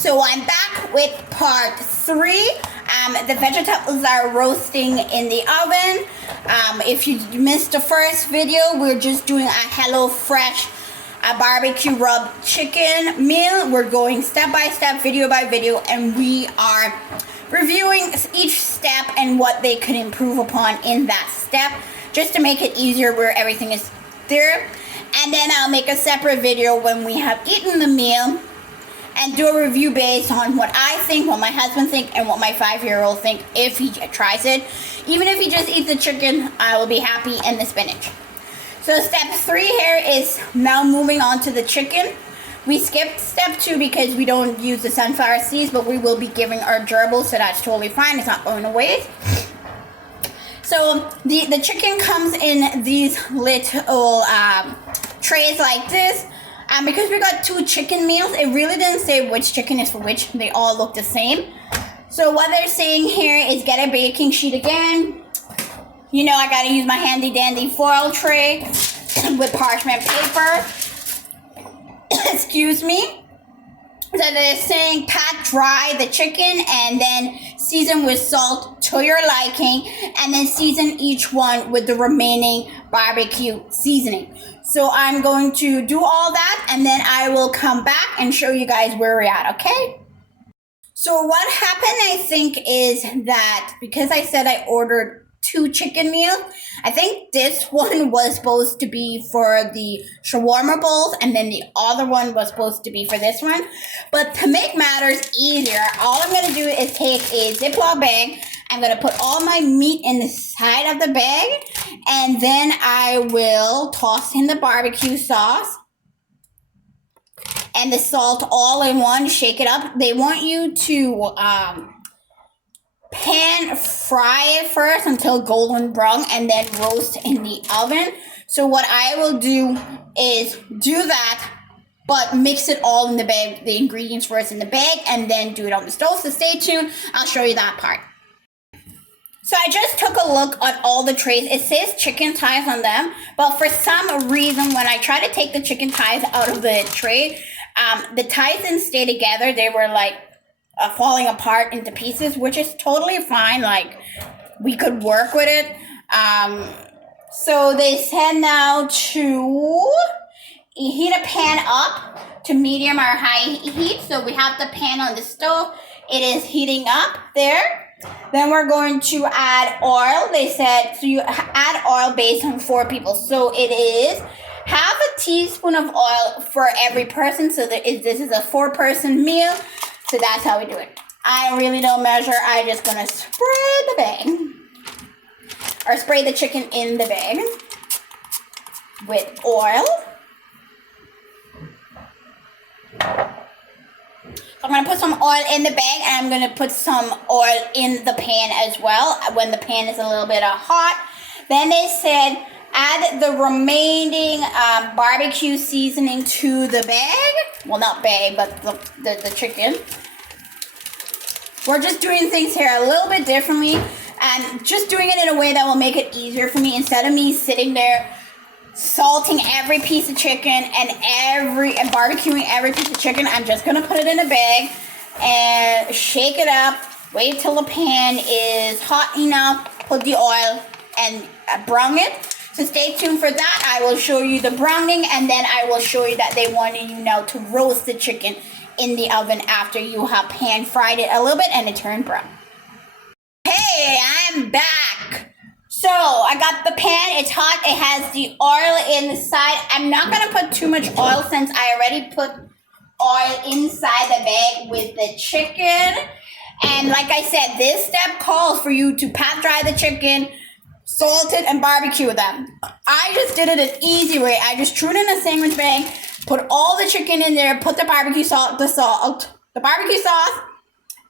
So I'm back with part 3. The vegetables are roasting in the oven. If you missed the first video, we're just doing a Hello Fresh barbecue rub chicken meal. We're going step by step, video by video, and we are reviewing each step and what they could improve upon in that step, just to make it easier where everything is there. And then I'll make a separate video when we have eaten the meal and do a review based on what I think, what my husband thinks, and what my 5-year-old think if he tries it. Even if he just eats the chicken, I will be happy, and the spinach. So step 3 here is now moving on to the chicken. We skipped step 2 because we don't use the sunflower seeds, but we will be giving our gerbils, so that's totally fine. It's not going to waste. So the chicken comes in these little trays like this. Because we got 2 chicken meals, it really didn't say which chicken is for which. They all look the same. So what they're saying here is get a baking sheet again. You know, I gotta use my handy dandy foil tray with parchment paper. Excuse me. So they're saying pat dry the chicken and then season with salt to your liking, and then season each one with the remaining barbecue seasoning. So I'm going to do all that, and then I will come back and show you guys where we're at, okay? So what happened, I think, is that because I said I ordered 2 chicken meals, I think this one was supposed to be for the shawarma bowls, and then the other one was supposed to be for this one. But to make matters easier, all I'm going to do is take a Ziploc bag. I'm going to put all my meat in the side of the bag, and then I will toss in the barbecue sauce and the salt all in one, shake it up. They want you to pan fry it first until golden brown and then roast in the oven. So what I will do is do that, but mix it all in the bag, the ingredients first in the bag, and then do it on the stove. So stay tuned, I'll show you that part. So I just took a look at all the trays. It says chicken thighs on them, but for some reason when I tried to take the chicken thighs out of the tray, the thighs didn't stay together. They were like falling apart into pieces, which is totally fine. Like, we could work with it. So they said now to heat a pan up to medium or high heat. So we have the pan on the stove. It is heating up there. Then we're going to add oil. They said, so you add oil based on 4 people. So it is half a teaspoon of oil for every person. So this is a 4-person meal. So that's how we do it. I really don't measure. I'm just going to spray the bag. Or spray the chicken in the bag with oil. So I'm going to put some oil in the bag, and I'm going to put some oil in the pan as well when the pan is a little bit hot. Then they said add the remaining barbecue seasoning to the bag. Well, not bag, but the chicken. We're just doing things here a little bit differently, and just doing it in a way that will make it easier for me, instead of me sitting there salting every piece of chicken and barbecuing every piece of chicken. I'm just gonna put it in a bag and shake it up, wait till the pan is hot enough, put the oil and brown it. So stay tuned for that. I will show you the browning, and then I will show you that they wanted you now to roast the chicken in the oven after you have pan fried it a little bit and it turned brown. Hey, I'm back. So I got the pan, it's hot, it has the oil inside. I'm not gonna put too much oil since I already put oil inside the bag with the chicken. And like I said, this step calls for you to pat dry the chicken, salt it, and barbecue them. I just did it an easy way. I just threw it in a sandwich bag, put all the chicken in there, put the barbecue sauce, the barbecue sauce,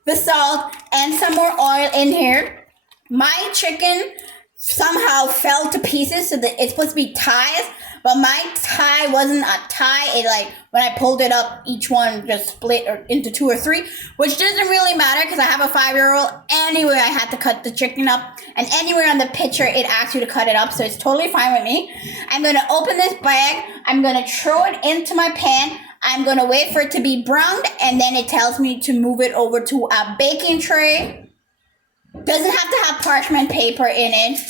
the salt, and some more oil in here. My chicken somehow fell to pieces, so that it's supposed to be thighs, but my thigh wasn't a thigh. It, like, when I pulled it up, each one just split into 2 or 3, which doesn't really matter because I have a 5-year-old. Anyway, I had to cut the chicken up, and anywhere on the picture it asks you to cut it up, so it's totally fine with me. I'm going to open this bag. I'm going to throw it into my pan. I'm gonna wait for it to be browned, and then it tells me to move it over to a baking tray. Doesn't have to have parchment paper in it.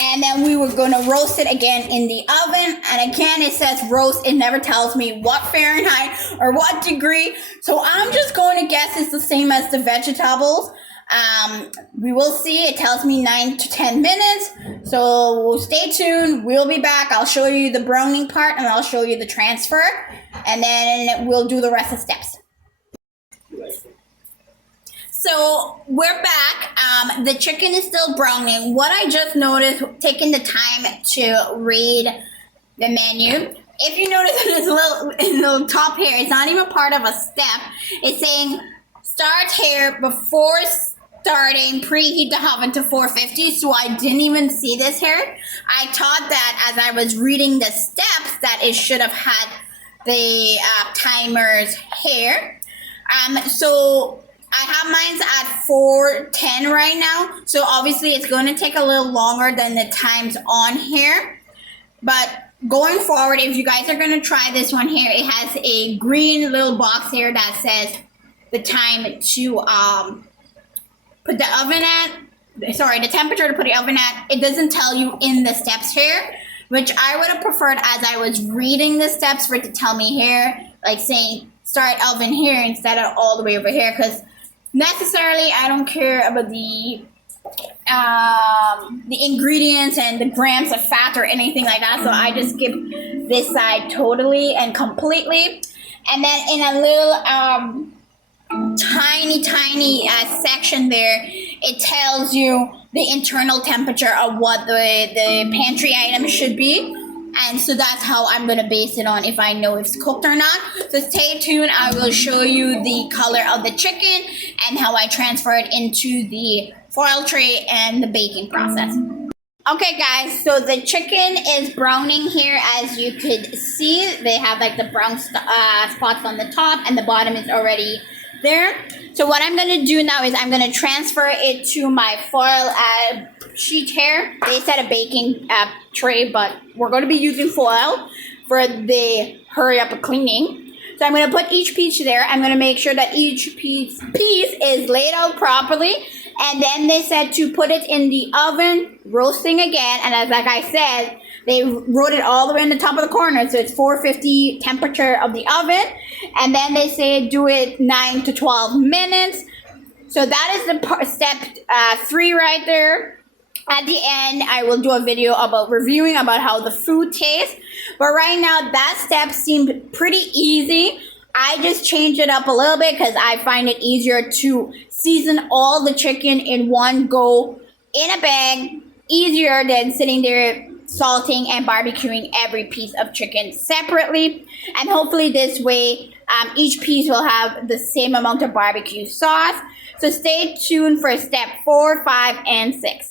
And then we were gonna roast it again in the oven. And again, it says roast. It never tells me what Fahrenheit or what degree. So I'm just going to guess it's the same as the vegetables. We will see. It tells me 9 to 10 minutes. So stay tuned. We'll be back. I'll show you the browning part and I'll show you the transfer. And then we'll do the rest of the steps. So we're back. The chicken is still browning. What I just noticed, taking the time to read the menu. If you notice this little top here, it's not even part of a step. It's saying start here before starting, preheat the oven to 450. So I didn't even see this here. I thought that as I was reading the steps that it should have had the timers here. So I have mine at 4:10 right now, so obviously it's going to take a little longer than the times on here. But going forward, if you guys are going to try this one here, it has a green little box here that says the time to put the oven at, sorry, the temperature to put the oven at. It doesn't tell you in the steps here, which I would have preferred as I was reading the steps for it to tell me here, like saying start oven here instead of all the way over here, because necessarily, I don't care about the ingredients and the grams of fat or anything like that. So I just skip this side totally and completely. And then in a little tiny section there, it tells you the internal temperature of what the pantry item should be. And so that's how I'm going to base it on if I know if it's cooked or not. So stay tuned. I will show you the color of the chicken and how I transfer it into the foil tray and the baking process. Okay guys, so the chicken is browning here. As you could see, they have like the brown spots on the top and the bottom is already there. So what I'm going to do now is I'm going to transfer it to my foil sheet here. They said a baking tray, but we're going to be using foil for the hurry up cleaning. So I'm going to put each piece there. I'm going to make sure that each piece is laid out properly. And then they said to put it in the oven, roasting again. And as like I said, they wrote it all the way in the top of the corner. So it's 450 temperature of the oven. And then they say do it 9 to 12 minutes. So that is the step 3 right there. At the end, I will do a video about reviewing about how the food tastes. But right now, that step seemed pretty easy. I just changed it up a little bit because I find it easier to season all the chicken in one go in a bag. Easier than sitting there salting and barbecuing every piece of chicken separately. And hopefully this way, each piece will have the same amount of barbecue sauce. So stay tuned for step 4, 5, and 6.